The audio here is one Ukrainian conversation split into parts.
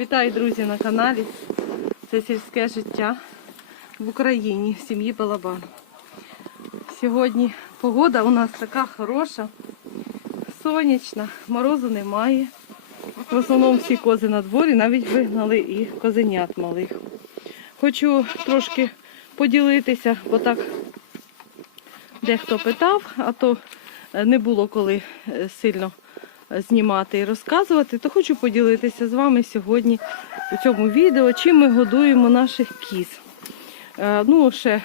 Вітаю, друзі, на каналі. Це сільське життя в Україні, в сім'ї Балабан. Сьогодні погода у нас така хороша, сонячна, морозу немає. В основному всі кози на дворі, навіть вигнали і козенят малих. Хочу трошки поділитися, бо так дехто питав, а то не було коли е, сильно знімати і розказувати, то хочу поділитися з вами сьогодні у цьому відео, чим ми годуємо наших кіз. Е, Ну, ще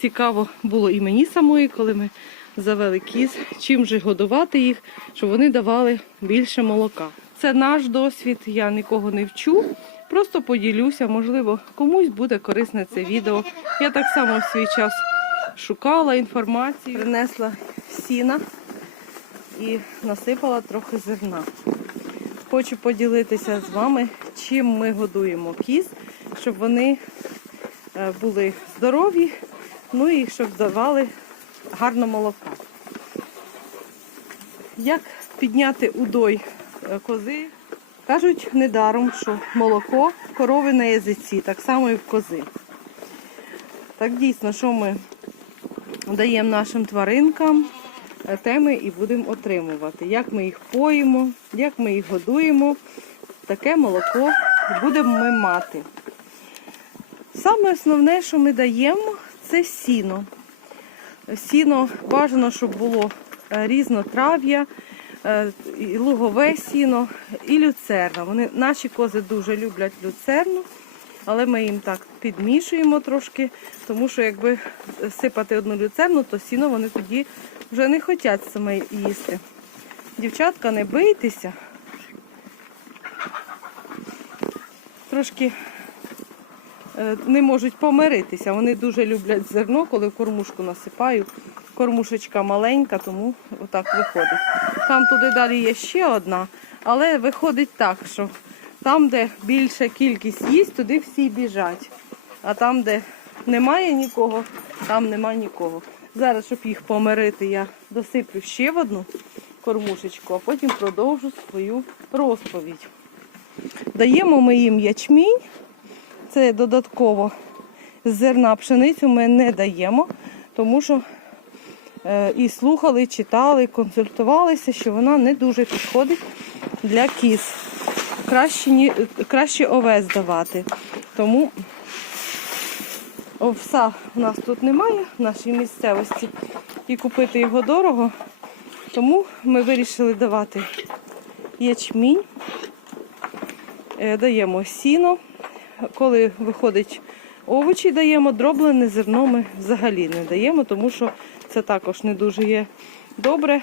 цікаво було і мені самої, коли ми завели кіз, чим же годувати їх, щоб вони давали більше молока. Це наш досвід, я нікого не вчу. Просто поділюся, можливо, комусь буде корисне це відео. Я так само в свій час шукала інформацію, принесла сіна і насипала трохи зерна. Хочу поділитися з вами, чим ми годуємо кіз, щоб вони е, були здорові, ну і щоб давали гарно молока. Як підняти удой е, кози? Кажуть недаром, що молоко корови на язиці, так само і в кози. Так дійсно, що ми даємо нашим тваринкам, е, те ми і будемо отримувати. Як ми їх поїмо, як ми їх годуємо, таке молоко будемо ми мати. Саме основне, що ми даємо, це сіно. Сіно бажано, щоб було е, різнотрав'я, е, лугове сіно і люцерна. Вони, наші кози дуже люблять люцерну, але ми їм так підмішуємо трошки, тому що якби сипати одну люцерну, то сіно вони тоді вже не хочуть саме їсти. Дівчатка, не бийтеся. Трошки е, не можуть помиритися. Вони дуже люблять зерно, коли кормушку насипаю. Кормушечка маленька, тому отак виходить. Там туди далі є ще одна, але виходить так, що там, де більша кількість їсть, туди всі біжать. А там, де немає нікого, там нема нікого. Зараз, щоб їх помирити, я досиплю ще в одну кормушечку, а потім продовжу свою розповідь. Даємо ми їм ячмінь. Це додатково з зерна пшеницю ми не даємо, тому що е, і слухали, читали, консультувалися, що вона не дуже підходить для кіз. Краще, ні- краще овес давати. Тому овса у нас тут немає в нашій місцевості. І купити його дорого. Тому ми вирішили давати ячмінь, Е, даємо сіно. Коли виходить овочі, даємо дроблене зерно ми взагалі не даємо, тому що це також не дуже є добре.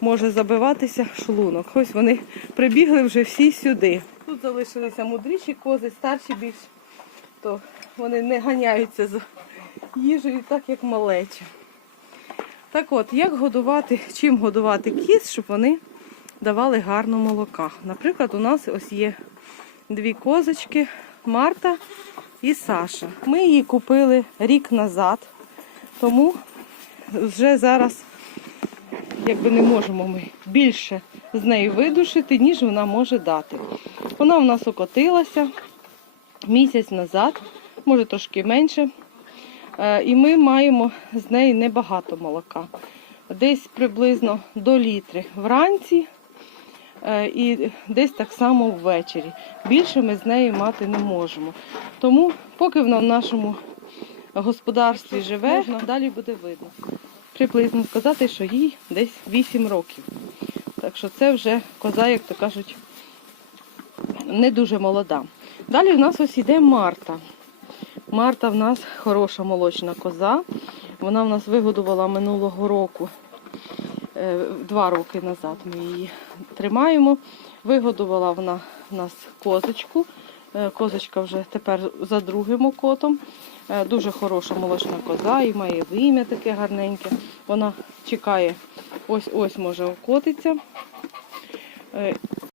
Може забиватися шлунок. Ось вони прибігли вже всі сюди. Тут залишилися мудріші кози, старші більш, то вони не ганяються за їжею, так як малечі. Так от, як годувати, чим годувати кіз, щоб вони давали гарно молока. Наприклад, у нас ось є дві козочки Марта і Саша. Ми її купили рік назад, тому вже зараз якби не можемо ми більше з неї видушити, ніж вона може дати. Вона в нас окотилася місяць назад, може трошки менше. Е, І ми маємо з неї небагато молока. Десь приблизно до літри вранці е, і десь так само ввечері. Більше ми з неї мати не можемо. Тому, поки вона в нашому господарстві живе, далі буде видно. Приблизно сказати, що їй десь 8 років. Так що це вже коза, як то кажуть, не дуже молода. Далі у нас ось іде Марта. Марта в нас хороша молочна коза. Вона в нас вигодувала минулого року, е, два роки назад ми її тримаємо. Вигодувала вона в нас козочку. Е, Козочка вже тепер за другим окотом. Е, Дуже хороша молочна коза і має вим'я таке гарненьке. Вона чекає, ось-ось може окотиться. Е,